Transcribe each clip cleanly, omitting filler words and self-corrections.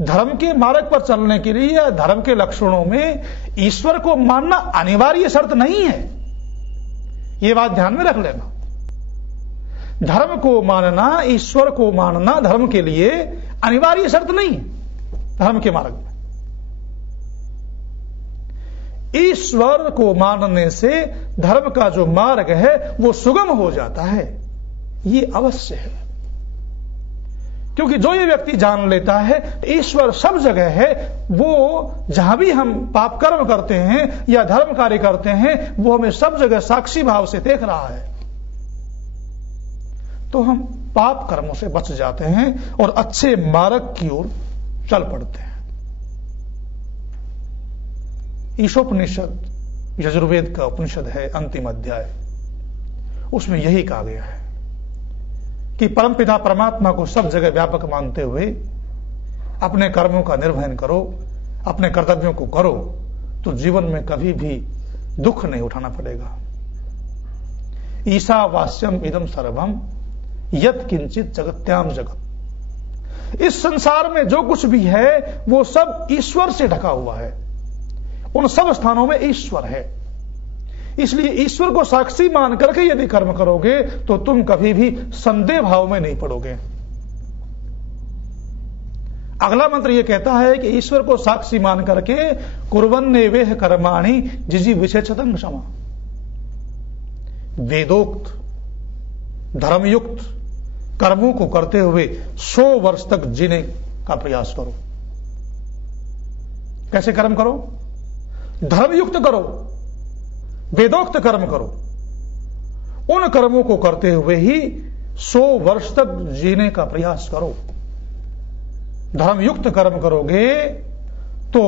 धर्म के मार्ग पर चलने के लिए या धर्म के लक्षणों में ईश्वर को मानना अनिवार्य शर्त नहीं है। यह बात ध्यान में रख लेना। धर्म को मानना, ईश्वर को मानना धर्म के लिए अनिवार्य शर्त नहीं है। धर्म के मार्ग में ईश्वर को मानने से धर्म का जो मार्ग है वो सुगम हो जाता है, ये अवश्य है। क्योंकि जो ये व्यक्ति जान लेता है ईश्वर सब जगह है, वो जहां भी हम पाप कर्म करते हैं या धर्म कार्य करते हैं वो हमें सब जगह साक्षी भाव से देख रहा है, तो हम पाप कर्मों से बच जाते हैं और अच्छे मार्ग की ओर चल पड़ते हैं। ईशोपनिषद यजुर्वेद का उपनिषद है, अंतिम अध्याय, उसमें यही कहा गया है कि परमपिता परमात्मा को सब जगह व्यापक मानते हुए अपने कर्मों का निर्वहन करो, अपने कर्तव्यों को करो, तो जीवन में कभी भी दुख नहीं उठाना पड़ेगा। ईशावास्यम इदम सर्वम यत् किंचित जगत्याम जगत। इस संसार में जो कुछ भी है वो सब ईश्वर से ढका हुआ है, उन सब स्थानों में ईश्वर है। इसलिए ईश्वर को साक्षी मान करके यदि कर्म करोगे तो तुम कभी भी संदेह भाव में नहीं पड़ोगे। अगला मंत्र यह कहता है कि ईश्वर को साक्षी मान करके कुर्वन्ने वेह कर्माणि जिजी विशेषतंग क्षमा। वेदोक्त धर्मयुक्त कर्मों को करते हुए 100 वर्ष तक जीने का प्रयास करो। कैसे कर्म करो? धर्मयुक्त करो, वेदोक्त कर्म करो। उन कर्मों को करते हुए ही 100 वर्ष तक जीने का प्रयास करो। धर्मयुक्त कर्म करोगे तो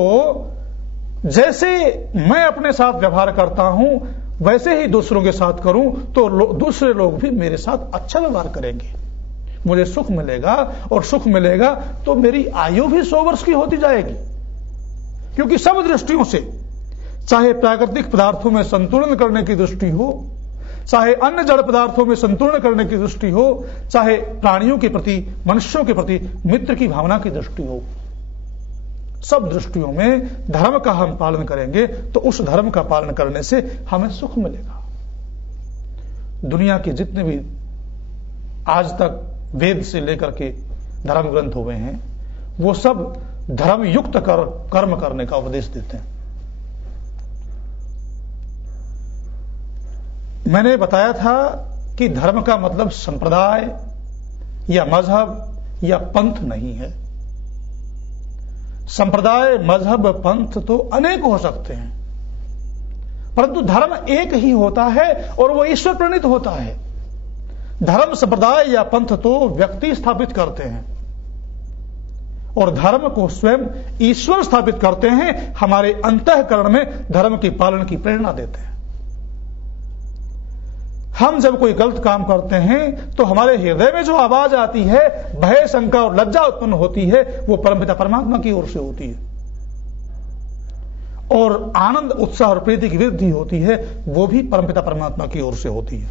जैसे मैं अपने साथ व्यवहार करता हूं वैसे ही दूसरों के साथ करूं तो दूसरे लोग भी मेरे साथ अच्छा व्यवहार करेंगे, मुझे सुख मिलेगा, और सुख मिलेगा तो मेरी आयु भी 100 वर्ष की होती जाएगी। क्योंकि सब दृष्टियों से, चाहे प्राकृतिक पदार्थों में संतुलन करने की दृष्टि हो, चाहे अन्य जड़ पदार्थों में संतुलन करने की दृष्टि हो, चाहे प्राणियों के प्रति, मनुष्यों के प्रति मित्र की भावना की दृष्टि हो, सब दृष्टियों में धर्म का हम पालन करेंगे तो उस धर्म का पालन करने से हमें सुख मिलेगा। दुनिया के जितने भी आज तक वेद से लेकर के धर्म ग्रंथ हुए हैं वो सब धर्मयुक्त कर्म करने का उपदेश देते हैं। मैंने बताया था कि धर्म का मतलब संप्रदाय या मजहब या पंथ नहीं है। संप्रदाय, मजहब, पंथ तो अनेक हो सकते हैं, परंतु धर्म एक ही होता है और वो ईश्वर प्रणीत होता है। धर्म, संप्रदाय या पंथ तो व्यक्ति स्थापित करते हैं और धर्म को स्वयं ईश्वर स्थापित करते हैं, हमारे अंतःकरण में धर्म के पालन की प्रेरणा देते हैं। हम जब कोई गलत काम करते हैं तो हमारे हृदय में जो आवाज आती है, भय, शंका और लज्जा उत्पन्न होती है, वो परमपिता परमात्मा की ओर से होती है, और आनंद, उत्साह और प्रीति की वृद्धि होती है, वो भी परमपिता परमात्मा की ओर से होती है।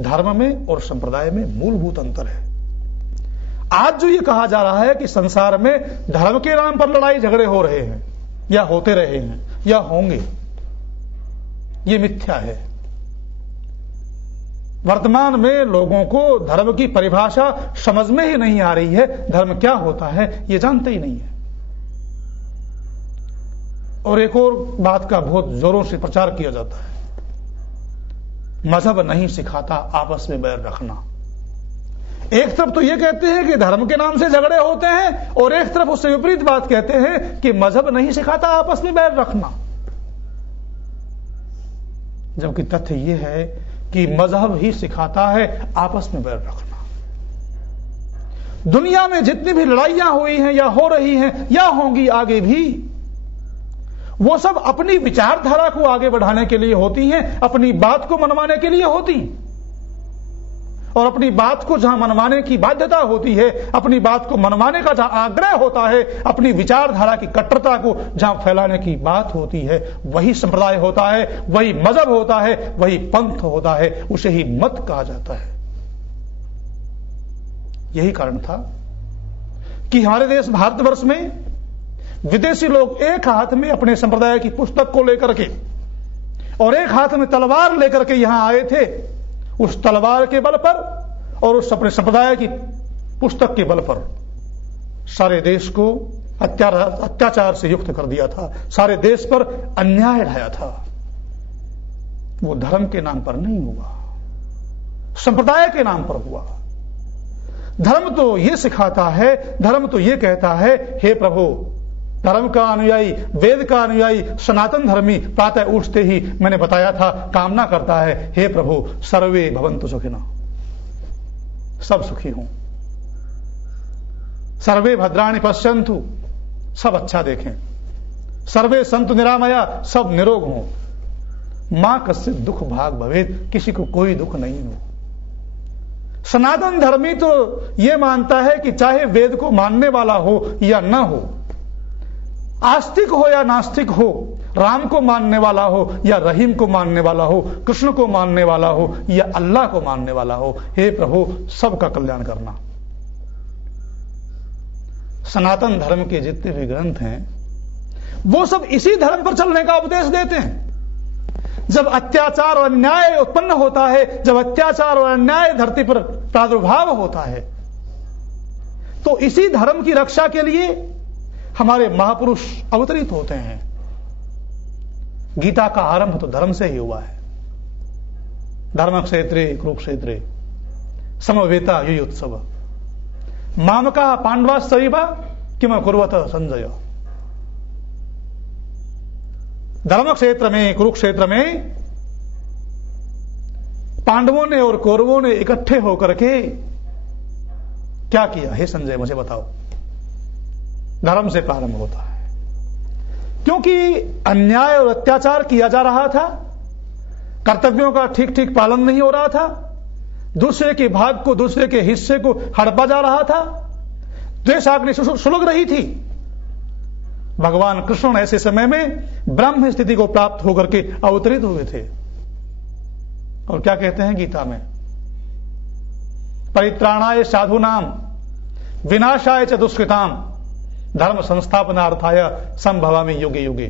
धर्म में और संप्रदाय में मूलभूत अंतर है। आज जो ये कहा जा रहा है कि संसार में धर्म के नाम पर लड़ाई झगड़े हो रहे हैं या होते रहे हैं या होंगे, ये मिथ्या है। वर्तमान में लोगों को धर्म की परिभाषा समझ में ही नहीं आ रही है, धर्म क्या होता है ये जानते ही नहीं है। और एक और बात का बहुत जोरों से प्रचार किया जाता है, मजहब नहीं सिखाता आपस में बैर रखना। एक तरफ तो ये कहते हैं कि धर्म के नाम से झगड़े होते हैं और एक तरफ उससे विपरीत बात कहते हैं कि मजहब नहीं सिखाता आपस में बैर रखना, जबकि तथ्य यह है कि मजहब ही सिखाता है आपस में बैर रखना। दुनिया में जितनी भी लड़ाइयां हुई हैं या हो रही हैं या होंगी आगे भी, वो सब अपनी विचारधारा को आगे बढ़ाने के लिए होती हैं, अपनी बात को मनवाने के लिए होती हैं। और अपनी बात को जहां मनवाने की बाध्यता होती है, अपनी बात को मनवाने का जहां आग्रह होता है, अपनी विचारधारा की कट्टरता को जहां फैलाने की बात होती है, वही संप्रदाय होता है, वही मजहब होता है, वही पंथ होता है, उसे ही मत कहा जाता है। यही कारण था कि हमारे देश भारतवर्ष में विदेशी लोग एक हाथ में अपने संप्रदाय की पुस्तक को लेकर के और एक हाथ में तलवार लेकर के यहां आए थे। उस तलवार के बल पर और उस अपने संप्रदाय की पुस्तक के बल पर सारे देश को अत्याचार से युक्त कर दिया था, सारे देश पर अन्याय ढाया था। वो धर्म के नाम पर नहीं हुआ, संप्रदाय के नाम पर हुआ। धर्म तो ये सिखाता है, धर्म तो ये कहता है, हे प्रभु, धर्म का अनुयायी, वेद का अनुयायी, सनातन धर्मी प्रातः उठते ही मैंने बताया था कामना करता है, हे प्रभु सर्वे भवन्तु सुखिनः, सब सुखी हों, सर्वे भद्राणि पश्यन्तु, सब अच्छा देखें, सर्वे सन्तु निरामया, सब निरोग हों, मां कस्य दुख भाग भवेद, किसी को कोई दुख नहीं हो। सनातन धर्मी तो यह मानता है कि चाहे वेद को मानने वाला हो या न हो, आस्तिक हो या नास्तिक हो, राम को मानने वाला हो या रहीम को मानने वाला हो, कृष्ण को मानने वाला हो या अल्लाह को मानने वाला हो, हे प्रभु सबका कल्याण करना। सनातन धर्म के जितने भी ग्रंथ हैं वो सब इसी धर्म पर चलने का उपदेश देते हैं। जब अत्याचार और अन्याय उत्पन्न होता है, जब अत्याचार और अन्याय धरती पर प्रादुर्भाव होता है, तो इसी धर्म की रक्षा के लिए हमारे महापुरुष अवतरित होते हैं। गीता का आरंभ तो धर्म से ही हुआ है। धर्म क्षेत्रे कुरुक्षेत्रे समवेता युयुत्सव मामका पांडवाश्चैव किम कुर्वत संजय। धर्म क्षेत्र में, कुरुक्षेत्र में पांडवों ने और कौरवों ने इकट्ठे होकर के क्या किया, हे संजय मुझे बताओ। धर्म से प्रारंभ होता है, क्योंकि अन्याय और अत्याचार किया जा रहा था, कर्तव्यों का ठीक ठीक पालन नहीं हो रहा था, दूसरे के भाग को, दूसरे के हिस्से को हड़पा जा रहा था, द्वेषाग्नि सुलग रही थी। भगवान कृष्ण ऐसे समय में ब्रह्म स्थिति को प्राप्त होकर के अवतरित हुए थे। और क्या कहते हैं गीता में, परित्राणाय साधूनाम विनाशाय च दुष्कृताम धर्म संस्थापनार्थाय संभवामि युगे युगे।